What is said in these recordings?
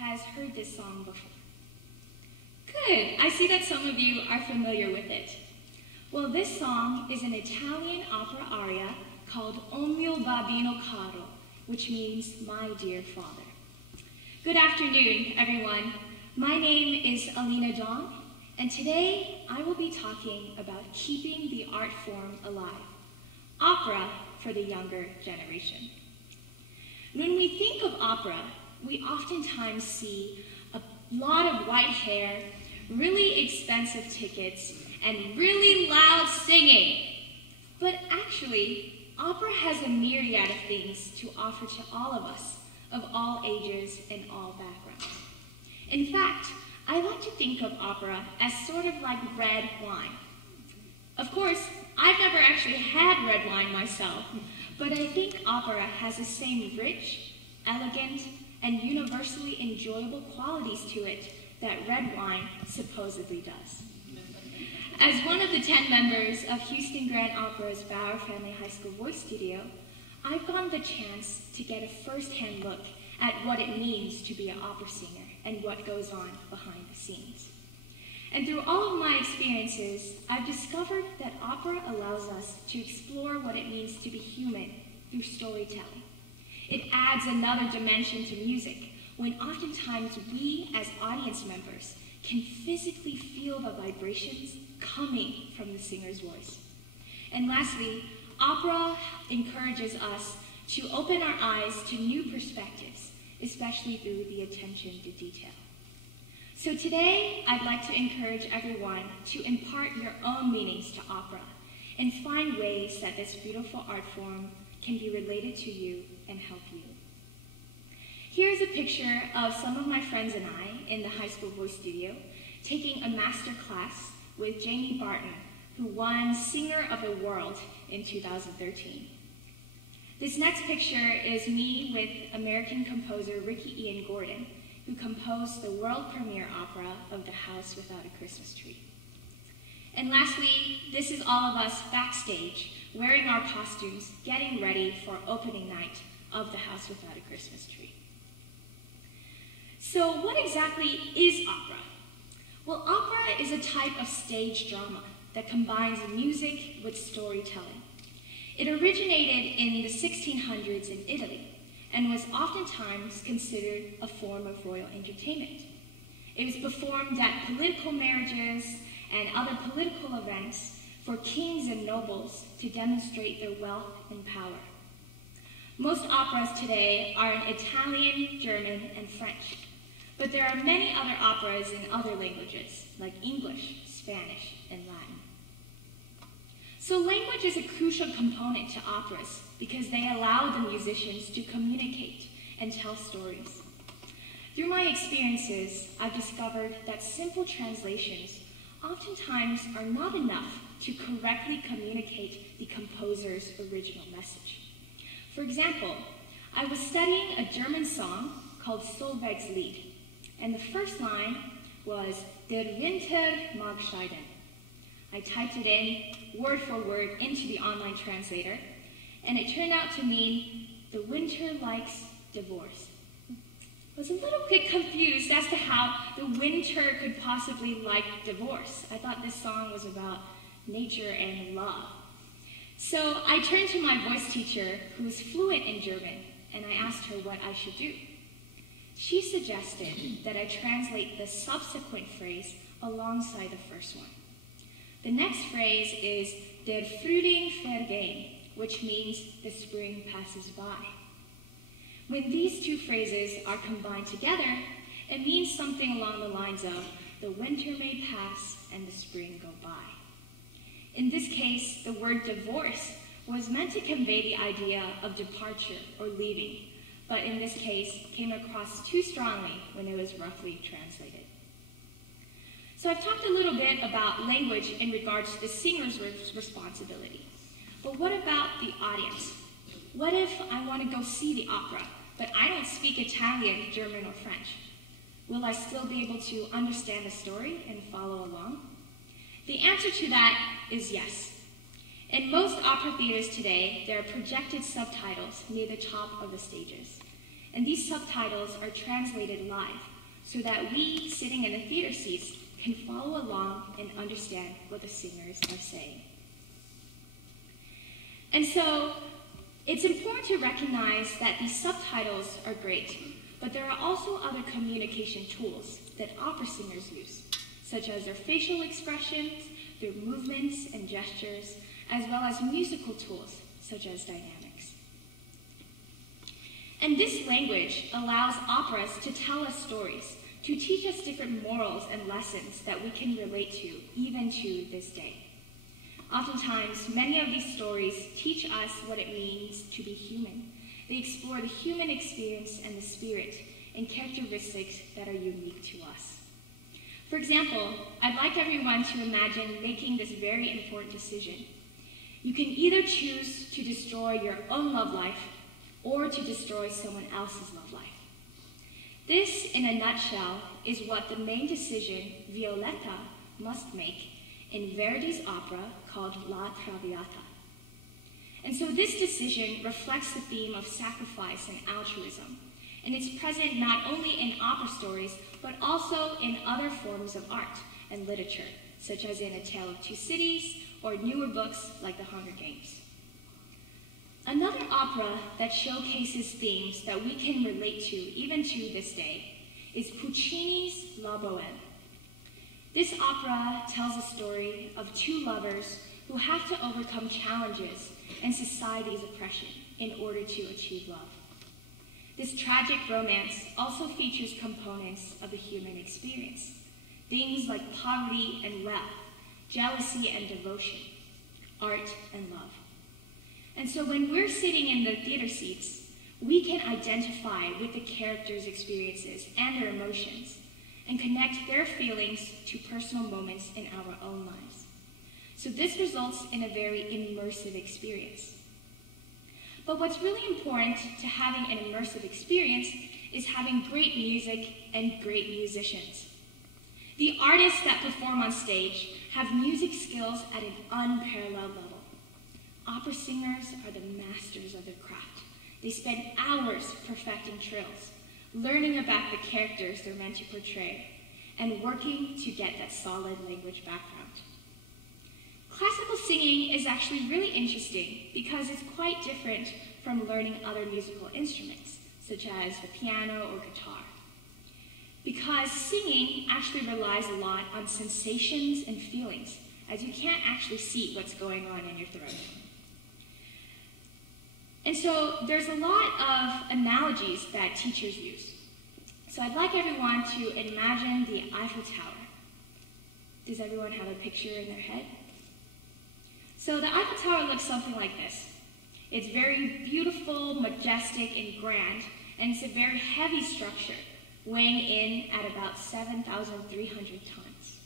has heard this song before. Good. I see that some of you are familiar with it. Well, this song is an Italian opera aria called O mio babino caro, which means my dear father. Good afternoon, everyone. My name is Alina Dong, and today I will be talking about keeping the art form alive, opera for the younger generation. When we think of opera, we oftentimes see a lot of white hair, really expensive tickets, and really loud singing. But actually, opera has a myriad of things to offer to all of us, of all ages and all backgrounds. In fact, I like to think of opera as sort of like red wine. Of course, I've never actually had red wine myself, but I think opera has the same rich, elegant, and universally enjoyable qualities to it that red wine supposedly does. As one of the 10 members of Houston Grand Opera's Bauer Family High School Voice Studio, I've gotten the chance to get a first-hand look at what it means to be an opera singer and what goes on behind the scenes. And through all of my experiences, I've discovered that opera allows us to explore what it means to be human through storytelling. It adds another dimension to music when oftentimes we as audience members can physically feel the vibrations coming from the singer's voice. And lastly, opera encourages us to open our eyes to new perspectives, especially through the attention to detail. So today, I'd like to encourage everyone to impart your own meanings to opera and find ways that this beautiful art form can be related to you and help you. Here's a picture of some of my friends and I in the high school voice studio taking a master class with Jamie Barton, who won Singer of the World in 2013. This next picture is me with American composer Ricky Ian Gordon, who composed the world premiere opera of The House Without a Christmas Tree. And lastly, this is all of us backstage, wearing our costumes, getting ready for opening night of The House Without a Christmas Tree. So what exactly is opera? Well, opera is a type of stage drama that combines music with storytelling. It originated in the 1600s in Italy and was oftentimes considered a form of royal entertainment. It was performed at political marriages and other political events for kings and nobles to demonstrate their wealth and power. Most operas today are in Italian, German, and French, but there are many other operas in other languages, like English, Spanish, and Latin. So language is a crucial component to operas because they allow the musicians to communicate and tell stories. Through my experiences, I've discovered that simple translations oftentimes are not enough to correctly communicate the composer's original message. For example, I was studying a German song called Solveig's Lied, and the first line was Der Winter mag scheiden. I typed it in word for word into the online translator, and it turned out to mean the winter likes divorce. I was a little bit confused as to how the winter could possibly like divorce. I thought this song was about nature and love. So I turned to my voice teacher, who was fluent in German, and I asked her what I should do. She suggested that I translate the subsequent phrase alongside the first one. The next phrase is Der Frühling vergeht, which means the spring passes by. When these two phrases are combined together, it means something along the lines of the winter may pass and the spring go by. In this case, the word divorce was meant to convey the idea of departure or leaving, but in this case came across too strongly when it was roughly translated. So I've talked a little bit about language in regards to the singer's responsibility. But what about the audience? What if I want to go see the opera, but I don't speak Italian, German, or French? Will I still be able to understand the story and follow along? The answer to that is yes. In most opera theaters today, there are projected subtitles near the top of the stages. and these subtitles are translated live so that we, sitting in the theater seats, can follow along and understand what the singers are saying. And so, it's important to recognize that these subtitles are great, but there are also other communication tools that opera singers use, such as their facial expressions, their movements and gestures, as well as musical tools, such as dynamics. And this language allows operas to tell us stories, to teach us different morals and lessons that we can relate to, even to this day. Oftentimes, many of these stories teach us what it means to be human. They explore the human experience and the spirit and characteristics that are unique to us. For example, I'd like everyone to imagine making this very important decision. You can either choose to destroy your own love life or to destroy someone else's love life. This, in a nutshell, is what the main decision Violetta must make in Verdi's opera called La Traviata. And so this decision reflects the theme of sacrifice and altruism, and it's present not only in opera stories, but also in other forms of art and literature, such as in A Tale of Two Cities, or newer books like The Hunger Games. Another opera that showcases themes that we can relate to, even to this day, is Puccini's La Bohème. This opera tells a story of two lovers who have to overcome challenges and society's oppression in order to achieve love. This tragic romance also features components of the human experience, things like poverty and wealth, jealousy and devotion, art and love. And so when we're sitting in the theater seats, we can identify with the characters' experiences and their emotions and connect their feelings to personal moments in our own lives. So this results in a very immersive experience. But what's really important to having an immersive experience is having great music and great musicians. The artists that perform on stage have music skills at an unparalleled level. Opera singers are the masters of their craft. They spend hours perfecting trills, learning about the characters they're meant to portray, and working to get that solid language background. Classical singing is actually really interesting because it's quite different from learning other musical instruments, such as the piano or guitar. Because singing actually relies a lot on sensations and feelings, as you can't actually see what's going on in your throat. And so there's a lot of analogies that teachers use. So I'd like everyone to imagine the Eiffel Tower. Does everyone have a picture in their head? So the Eiffel Tower looks something like this. It's very beautiful, majestic, and grand, and it's a very heavy structure, weighing in at about 7,300 tons.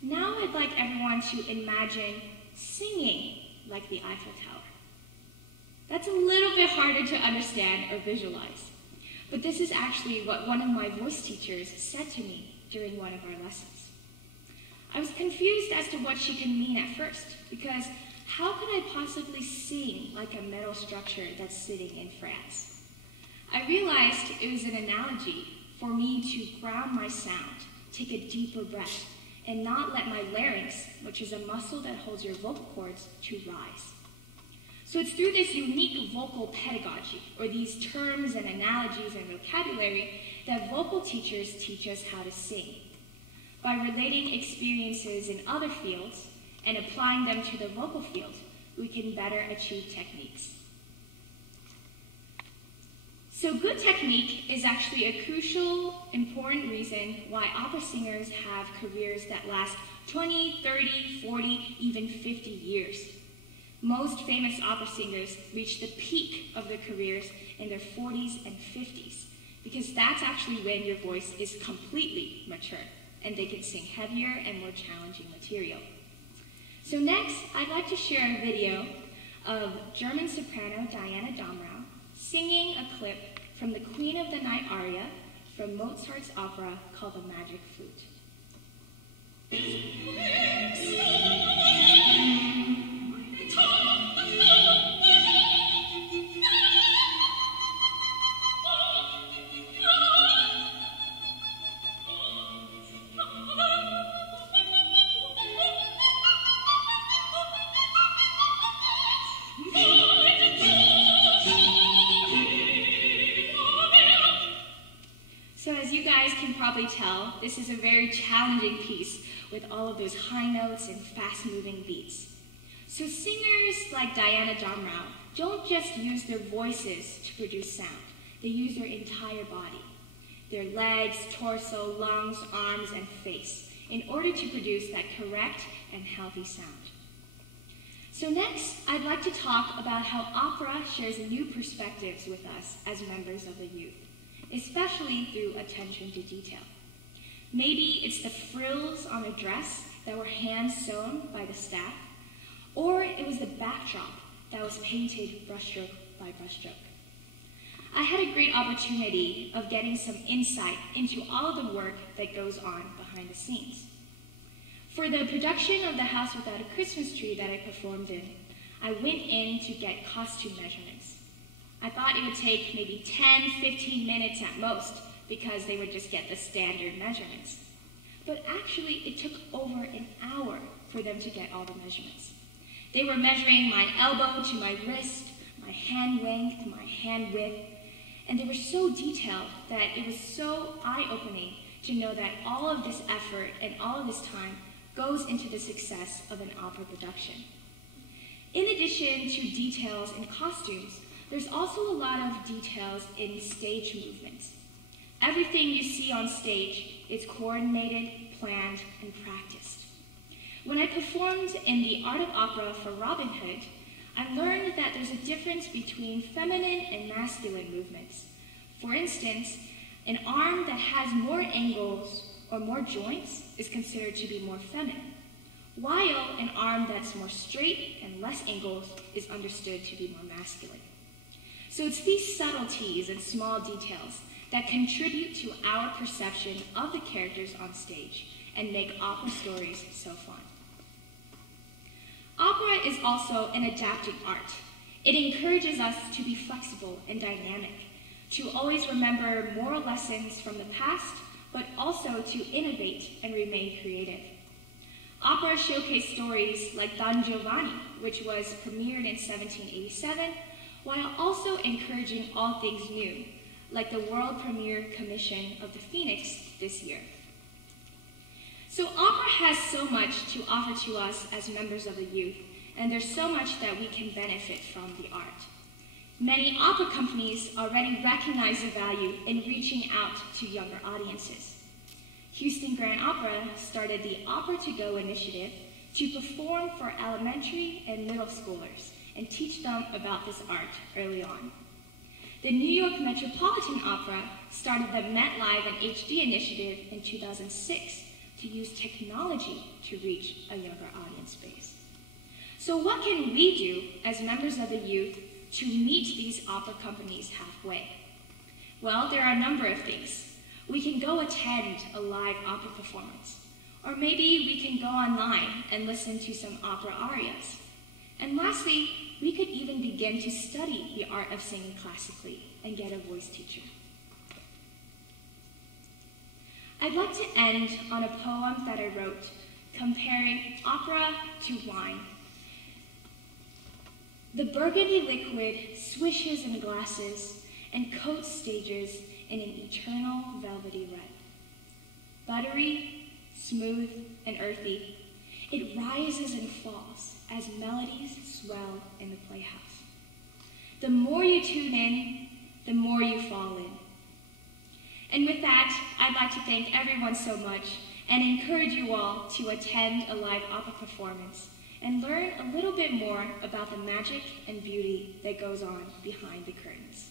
Now I'd like everyone to imagine singing like the Eiffel Tower. That's a little bit harder to understand or visualize, but this is actually what one of my voice teachers said to me during one of our lessons. I was confused as to what she could mean at first, because how could I possibly sing like a metal structure that's sitting in France? I realized it was an analogy for me to ground my sound, take a deeper breath, and not let my larynx, which is a muscle that holds your vocal cords, to rise. So it's through this unique vocal pedagogy, or these terms and analogies and vocabulary, that vocal teachers teach us how to sing. By relating experiences in other fields and applying them to the vocal field, we can better achieve techniques. So good technique is actually a crucial, important reason why opera singers have careers that last 20, 30, 40, even 50 years. Most famous opera singers reach the peak of their careers in their 40s and 50s, because that's actually when your voice is completely mature and they can sing heavier and more challenging material. So next, I'd like to share a video of German soprano Diana Domrau singing a clip from the Queen of the Night aria from Mozart's opera called The Magic Flute. as you guys can probably tell, this is a very challenging piece with all of those high notes and fast-moving beats. So singers like Alina Dong don't just use their voices to produce sound. They use their entire body, their legs, torso, lungs, arms, and face, in order to produce that correct and healthy sound. So next, I'd like to talk about how opera shares new perspectives with us as members of the youth, especially through attention to detail. Maybe it's the frills on a dress that were hand-sewn by the staff, or it was the backdrop that was painted brushstroke by brushstroke. I had a great opportunity of getting some insight into all of the work that goes on behind the scenes. For the production of The House Without a Christmas Tree that I performed in, I went in to get costume measurements. I thought it would take maybe 10-15 minutes at most because they would just get the standard measurements. But actually, it took over an hour for them to get all the measurements. They were measuring my elbow to my wrist, my hand length, my hand width, and they were so detailed that it was so eye-opening to know that all of this effort and all of this time goes into the success of an opera production. In addition to details in costumes, there's also a lot of details in stage movements. Everything you see on stage is coordinated, planned, and practiced. When I performed in the Art of Opera for Robin Hood, I learned that there's a difference between feminine and masculine movements. For instance, an arm that has more angles or more joints is considered to be more feminine, while an arm that's more straight and less angles is understood to be more masculine. So it's these subtleties and small details that contribute to our perception of the characters on stage and make opera stories so fun. Opera is also an adapting art. It encourages us to be flexible and dynamic, to always remember moral lessons from the past, but also to innovate and remain creative. Opera showcased stories like Don Giovanni, which was premiered in 1787, while also encouraging all things new, like the world premiere commission of The Phoenix this year. So opera has so much to offer to us as members of the youth, and there's so much that we can benefit from the art. Many opera companies already recognize the value in reaching out to younger audiences. Houston Grand Opera started the Opera to Go initiative to perform for elementary and middle schoolers and teach them about this art early on. The New York Metropolitan Opera started the Met Live and HD initiative in 2006 to use technology to reach a younger audience base. So what can we do as members of the youth to meet these opera companies halfway? Well, there are a number of things. We can go attend a live opera performance, or maybe we can go online and listen to some opera arias. And lastly, we could even begin to study the art of singing classically and get a voice teacher. I'd like to end on a poem that I wrote comparing opera to wine. The burgundy liquid swishes in glasses and coats stages in an eternal velvety red. Buttery, smooth, and earthy, it rises and falls as melodies swell in the playhouse. The more you tune in, the more you fall in. And with that, I'd like to thank everyone so much and encourage you all to attend a live opera performance and learn a little bit more about the magic and beauty that goes on behind the curtains.